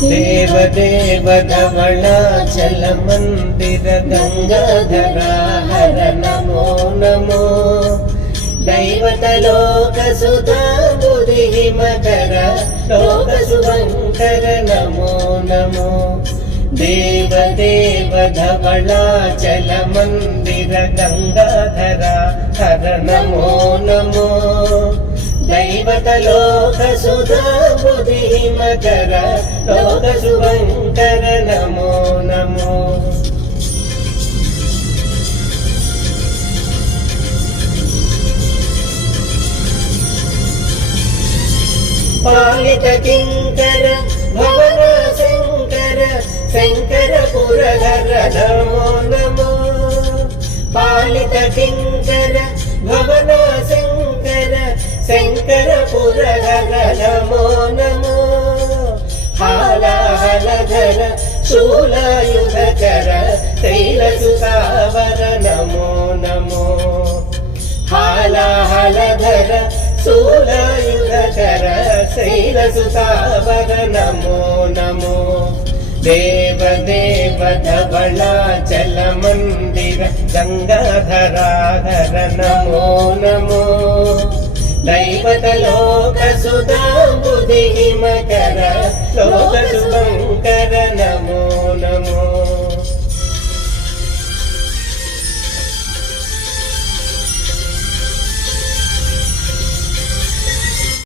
देवदेव धवलाचल मंदिर गंगाधरा हर नमो नमो दैवतलोक सुधा बुद्धि मकर लोक शुभंकर नमो नमो देवदेव धवलाचल मंदिर गंगाधरा हर नमो नमो दैवतलोक सुधा बुद्धि मकर लोक शुभंकर नमो नमो पालित किंकर भवन शंकर शंकर पुरहर नमो नमो पालित किंकर भवन शंकर शंकर पुरहर नमो नमो हालाहलधर शूलायुधकर शैलसुतावर नमो नमो हालाहलधर शूलायुधकर शैलसुतावर नमो नमो देवदेव धवलाचल मंदिर गंगाधरा हर नमो नमो दैवतलोक सुधा बुद्धि मकर लोक शुभंकर